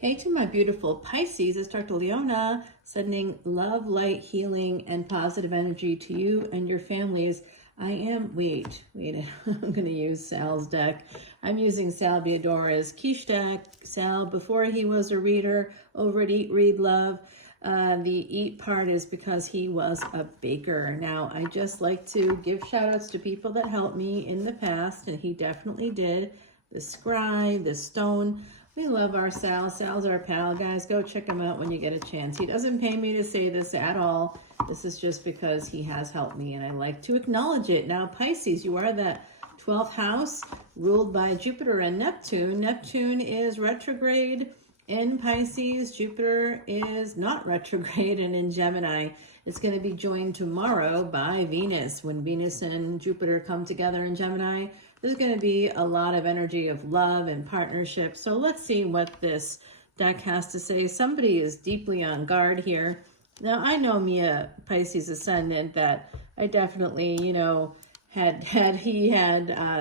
Hey to my beautiful Pisces, it's Dr. Leona sending love, light, healing, and positive energy to you and your families. Wait, I'm going to use Sal's deck. I'm using Sal Biodora's quiche deck. Sal, before he was a reader over at Eat, Read, Love, the eat part is because he was a baker. Now, I just like to give shout outs to people that helped me in the past, and he definitely did. The scribe, the stone. We love our Sal. Sal's our pal, guys. Go check him out when you get a chance. He doesn't pay me to say this at all. This is just because he has helped me, and I like to acknowledge it. Now, Pisces, you are that 12th house ruled by Jupiter and Neptune. Neptune is retrograde in Pisces. Jupiter is not retrograde and in Gemini. It's going to be joined tomorrow by Venus. When Venus and Jupiter come together in Gemini, there's going to be a lot of energy of love and partnership. So let's see what this deck has to say. Somebody is deeply on guard here. Now, I know me, a Pisces ascendant, that I definitely, had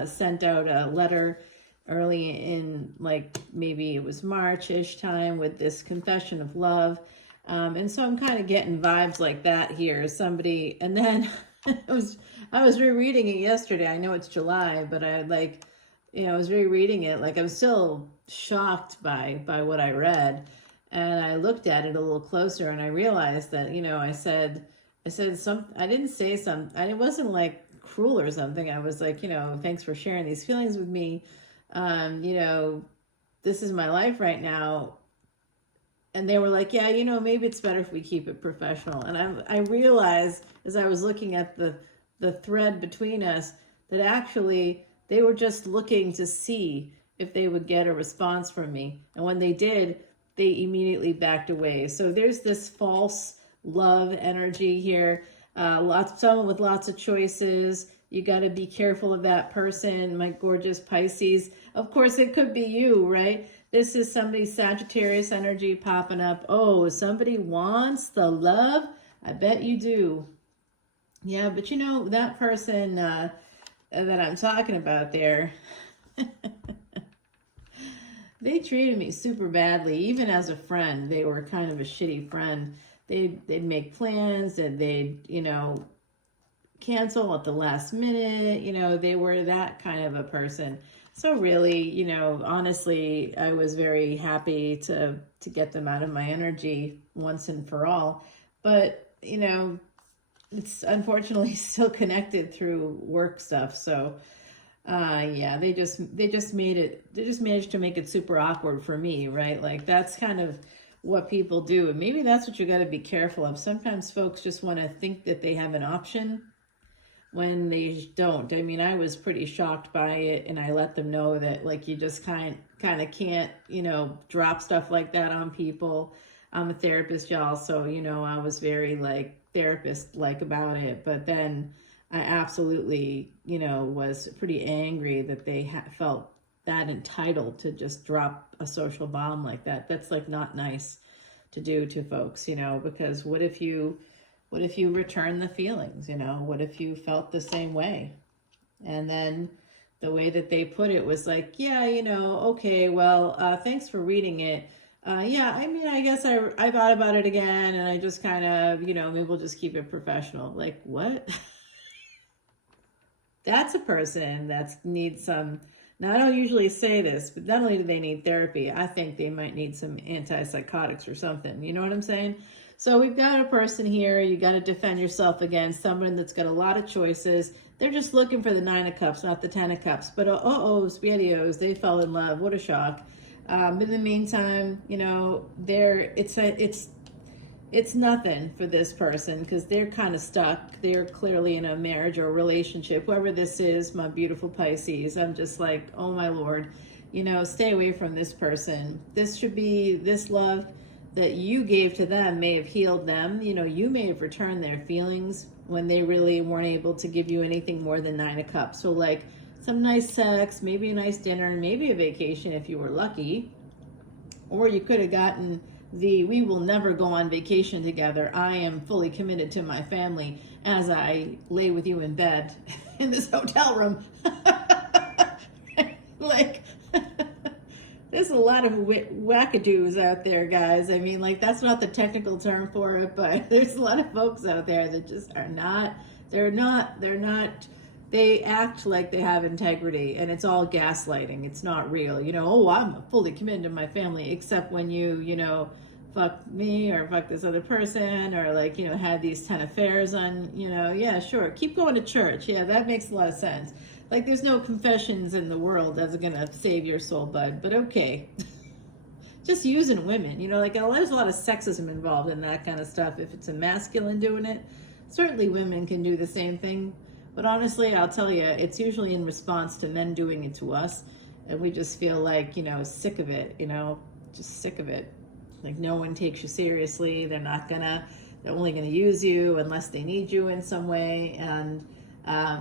sent out a letter early in, like, maybe it was March-ish time with this confession of love. And so I'm kind of getting vibes like that here. Somebody, and then I was rereading it yesterday. I know it's July, but I was rereading it. Like, I'm still shocked by what I read. And I looked at it a little closer and I realized that, I said I didn't say something. It wasn't like cruel or something. I was like, thanks for sharing these feelings with me. This is my life right now. And they were like, yeah, maybe it's better if we keep it professional. And I realized as I was looking at the thread between us that actually they were just looking to see if they would get a response from me. And when they did, they immediately backed away. So there's this false love energy here. Someone with lots of choices. You got to be careful of that person, my gorgeous Pisces. Of course, it could be you, right? This is somebody's Sagittarius energy popping up. Oh, somebody wants the love? I bet you do. Yeah, but that person that I'm talking about there, they treated me super badly. Even as a friend, they were kind of a shitty friend. They'd make plans and they'd, cancel at the last minute. They were that kind of a person. So really, honestly, I was very happy to get them out of my energy once and for all. But, it's unfortunately still connected through work stuff. So, yeah, they just managed to make it super awkward for me, right? Like, that's kind of what people do. And maybe that's what you got to be careful of. Sometimes folks just want to think that they have an option when they don't. I mean, I was pretty shocked by it, and I let them know that, like, you just kind of can't, drop stuff like that on people. I'm a therapist, y'all, so, I was very, like, therapist-like about it. But then I absolutely, was pretty angry that they felt that entitled to just drop a social bomb like that. That's, like, not nice to do to folks, because what if you return the feelings, what if you felt the same way? And then the way that they put it was like, yeah, okay, well, thanks for reading it. Yeah, I mean, I guess I thought about it again, and I just kind of, maybe we'll just keep it professional. Like, what? That's a person that needs some, now I don't usually say this, but not only do they need therapy, I think they might need some antipsychotics or something. You know what I'm saying? So we've got a person here you got to defend yourself against, someone that's got a lot of choices. They're just looking for the 9 of Cups, not the 10 of Cups. But spaghettios, they fell in love. What a shock. But in the meantime, it's nothing for this person because they're kind of stuck. They're clearly in a marriage or a relationship. Whoever this is, my beautiful Pisces, I'm just like, oh my Lord, stay away from this person. This love that you gave to them may have healed them. You may have returned their feelings when they really weren't able to give you anything more than 9 of Cups. So, like, some nice sex, maybe a nice dinner, maybe a vacation if you were lucky. Or you could have gotten we will never go on vacation together. I am fully committed to my family as I lay with you in bed in this hotel room. Like, this there's a lot of wackadoos out there, guys. I mean, like, that's not the technical term for it, but there's a lot of folks out there that just are not, they act like they have integrity, and it's all gaslighting. It's not real. You know, oh, I'm fully committed to my family, except when you know, fuck me or fuck this other person, or like, you know, had these 10 affairs on, you know, yeah, sure. Keep going to church. Yeah, that makes a lot of sense. Like, there's no confessions in the world that's gonna save your soul, bud, but okay. Just using women, you know, like, there's a lot of sexism involved in that kind of stuff. If it's a masculine doing it, certainly women can do the same thing. But honestly, I'll tell you, it's usually in response to men doing it to us. And we just feel like, you know, sick of it, you know, just sick of it. Like, no one takes you seriously. They're only gonna use you unless they need you in some way. And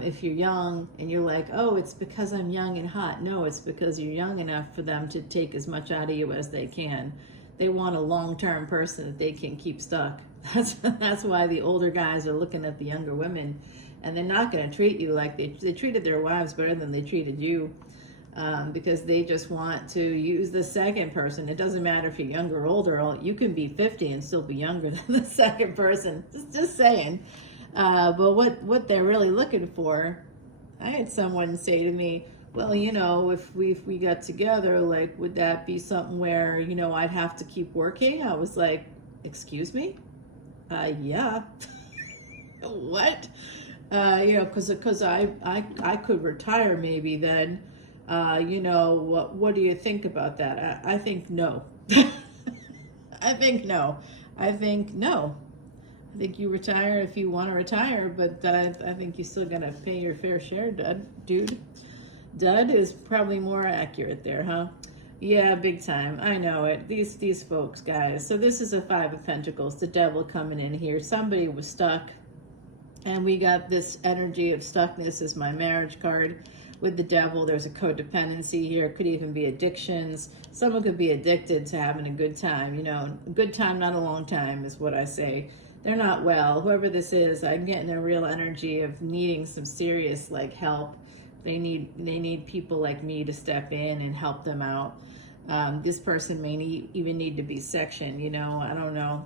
if you're young and you're like, oh, it's because I'm young and hot. No, it's because you're young enough for them to take as much out of you as they can. They want a long-term person that they can keep stuck. That's why the older guys are looking at the younger women, and they're not going to treat you like they treated their wives better than they treated you, because they just want to use the second person. It doesn't matter if you're younger or older. You can be 50 and still be younger than the second person. Just saying. But what they're really looking for, I had someone say to me, well, you know, if we got together, like, would that be something where, you know, I'd have to keep working? I was like, excuse me? Yeah. What? You know, because I could retire maybe then. You know, what do you think about that? I think no. I think no. I think you retire if you want to retire, but I think you're still going to pay your fair share, dude. Dud is probably more accurate there, huh? Yeah, big time. I know it. These folks, guys. So this is a 5 of Pentacles, the devil coming in here. Somebody was stuck, and we got this energy of stuckness as my marriage card. With the devil, there's a codependency here. It could even be addictions. Someone could be addicted to having a good time. You know, a good time, not a long time, is what I say. They're not well. Whoever this is, I'm getting a real energy of needing some serious, like, help. They need people like me to step in and help them out. This person may even need to be sectioned, you know, I don't know.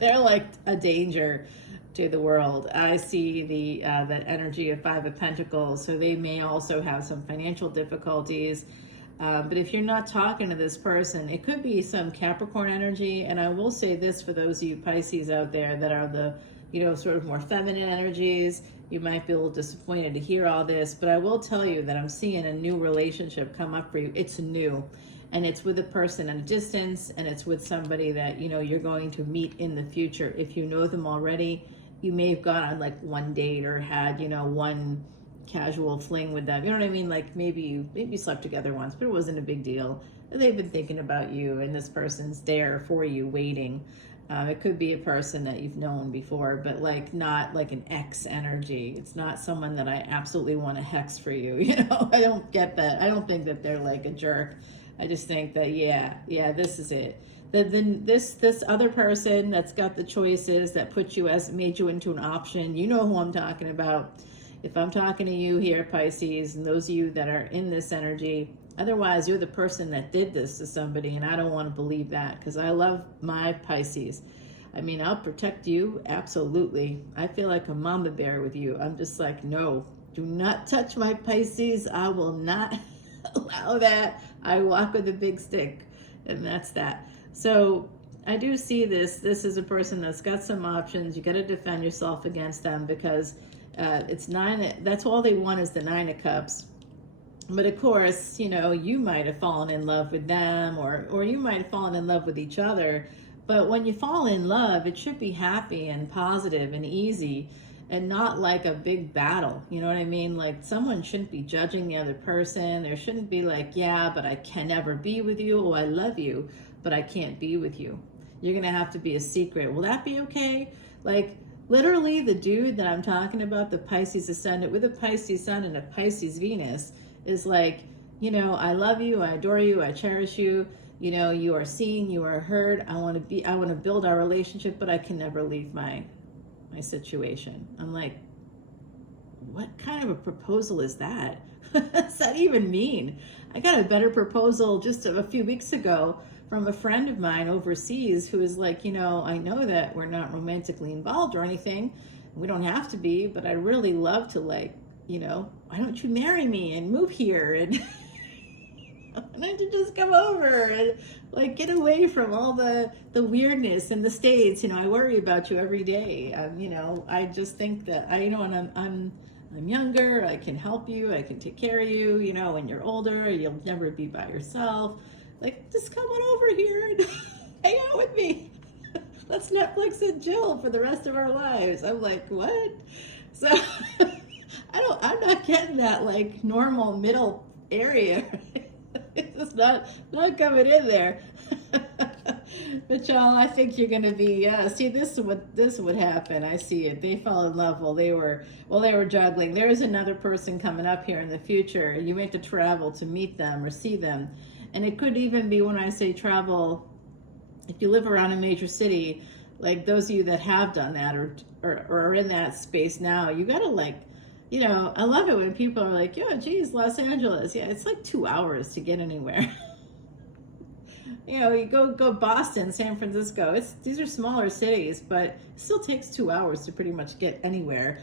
They're like a danger to the world. I see that energy of 5 of Pentacles, so they may also have some financial difficulties. But if you're not talking to this person, it could be some Capricorn energy. And I will say this for those of you Pisces out there that are the, you know, sort of more feminine energies. You might be a little disappointed to hear all this, but I will tell you that I'm seeing a new relationship come up for you. It's new, and it's with a person at a distance, and it's with somebody that, you know, you're going to meet in the future. If you know them already, you may have gone on like one date or had, you know, one casual fling with them. You know what I mean? Like maybe you slept together once, but it wasn't a big deal. They've been thinking about you, and this person's there for you, waiting. It could be a person that you've known before, but like not like an ex energy. It's not someone that I absolutely want to hex for you. You know, I don't get that. I don't think that they're like a jerk. I just think that, yeah, this is it. Then this other person that's got the choices that made you into an option. You know who I'm talking about. If I'm talking to you here, Pisces, and those of you that are in this energy, otherwise you're the person that did this to somebody, and I don't want to believe that, because I love my Pisces. I mean, I'll protect you, absolutely. I feel like a mama bear with you. I'm just like, no, do not touch my Pisces. I will not allow that. I walk with a big stick, and that's that. So I do see this is a person that's got some options. You got to defend yourself against them, because it's that's all they want is the 9 of Cups. But of course, you know, you might have fallen in love with them, or you might have fallen in love with each other. But when you fall in love, it should be happy and positive and easy, and not like a big battle. You know what I mean? Like, someone shouldn't be judging the other person. There shouldn't be like, yeah, but I can never be with you. Oh, I love you, but I can't be with you. You're going to have to be a secret. Will that be okay? Like, literally, the dude that I'm talking about, the Pisces Ascendant with a Pisces Sun and a Pisces Venus, is like, you know, I love you, I adore you, I cherish you, you know, you are seen, you are heard, I want to build our relationship, but I can never leave my situation. I'm like, what kind of a proposal is that? What's that even mean? I got a better proposal just a few weeks ago from a friend of mine overseas who is like, I know that we're not romantically involved or anything. We don't have to be, but I really love to, like, why don't you marry me and move here? And why don't you just come over and, like, get away from all the weirdness in the States? I worry about you every day. I just think that and I'm younger, I can help you, I can take care of you, when you're older, you'll never be by yourself. Like, just come on over here and hang out with me. Let's Netflix and chill for the rest of our lives. I'm like, what? So I'm not getting that, like, normal middle area. It's just not coming in there. But y'all, I think you're gonna be, see, this is what happened. I see it. They fell in love while they were juggling. There's another person coming up here in the future, and you have to travel to meet them or see them. And it could even be, when I say travel, if you live around a major city, like those of you that have done that or are in that space now, you gotta, like, I love it when people are like, yeah, geez, Los Angeles. Yeah, it's like 2 hours to get anywhere. You go Boston, San Francisco. These are smaller cities, but it still takes 2 hours to pretty much get anywhere.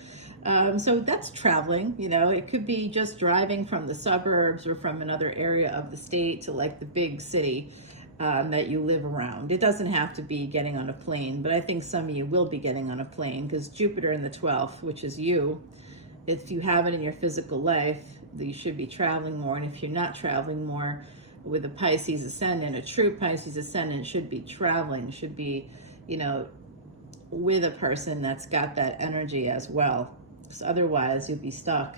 So that's traveling. It could be just driving from the suburbs or from another area of the state to, like, the big city that you live around. It doesn't have to be getting on a plane, but I think some of you will be getting on a plane, because Jupiter in the 12th, which is you, if you have it in your physical life, you should be traveling more. And if you're not traveling more, with a Pisces ascendant, a true Pisces ascendant should be traveling, should be, with a person that's got that energy as well. Because otherwise you'll be stuck,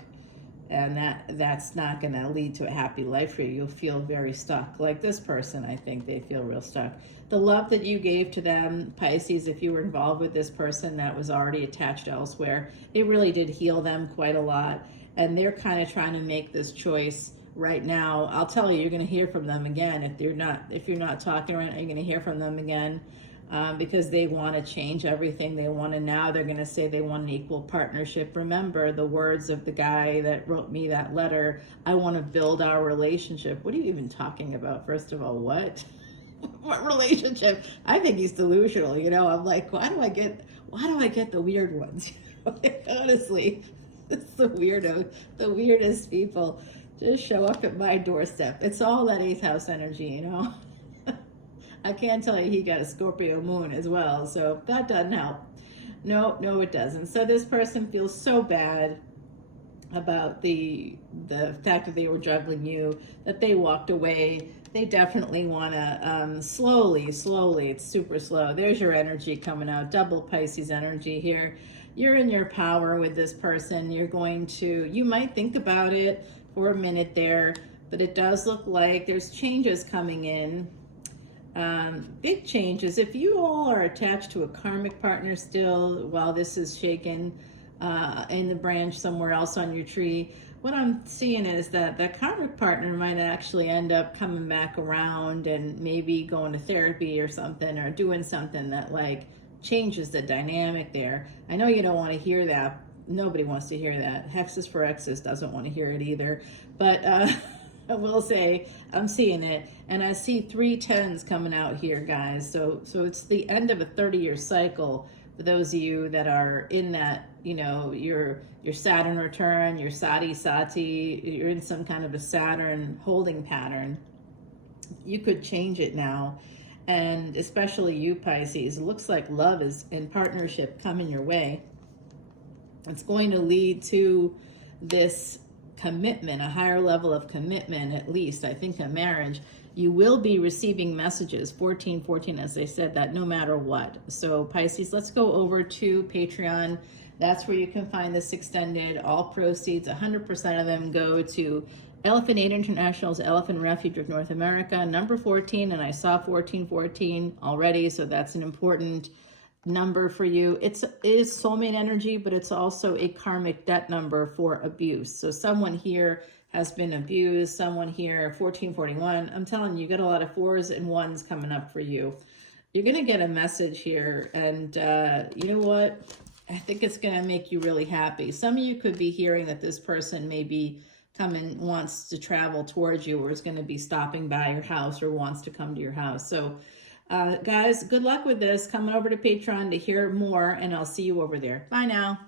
and that's not going to lead to a happy life for you. You'll feel very stuck. Like this person, I think they feel real stuck. The love that you gave to them, Pisces, if you were involved with this person that was already attached elsewhere, it really did heal them quite a lot. And they're kind of trying to make this choice right now. I'll tell you, you're going to hear from them again. If you're not talking right now, you're going to hear from them again, because they want to change everything. They're going to say they want an equal partnership. Remember the words of the guy that wrote me that letter: I want to build our relationship. What are you even talking about? First of all, what relationship? I think he's delusional. I'm like, why do I get the weird ones? Honestly, it's the weirdest people just show up at my doorstep. It's all that 8th house energy, I can't tell you he got a Scorpio moon as well, so that doesn't help. No, it doesn't. So this person feels so bad about the fact that they were juggling you, that they walked away. They definitely want to slowly, it's super slow. There's your energy coming out, double Pisces energy here. You're in your power with this person. You might think about it for a minute there, but it does look like there's changes coming in. Big changes. If you all are attached to a karmic partner still while this is shaken in the branch somewhere else on your tree, what I'm seeing is that that karmic partner might actually end up coming back around and maybe going to therapy or something, or doing something that, like, changes the dynamic there. I know you don't want to hear that. Nobody wants to hear that. Hexes for Exes doesn't want to hear it either. But I will say I'm seeing it, and I see 3 10s coming out here, guys. So it's the end of a 30-year cycle for those of you that are in that, your Saturn return, your Sati, you're in some kind of a Saturn holding pattern. You could change it now. And especially you, Pisces, it looks like love is in partnership coming your way. It's going to lead to this commitment, a higher level of commitment, at least, I think, a marriage. You will be receiving messages, 1414, as I said, that no matter what. So Pisces, let's go over to Patreon. That's where you can find this extended. All proceeds, 100% of them go to Elephant Aid International's Elephant Refuge of North America, number 14, and I saw 1414 already, so that's an important number for you. It is soulmate energy, but it's also a karmic debt number for abuse. So someone here has been abused, someone here, 1441. I'm telling you, you got a lot of 4s and 1s coming up for you. You're going to get a message here, and you know what? I think it's going to make you really happy. Some of you could be hearing that this person may be coming, wants to travel towards you, or is going to be stopping by your house, or wants to come to your house. So guys, good luck with this. Come over to Patreon to hear more, and I'll see you over there. Bye now.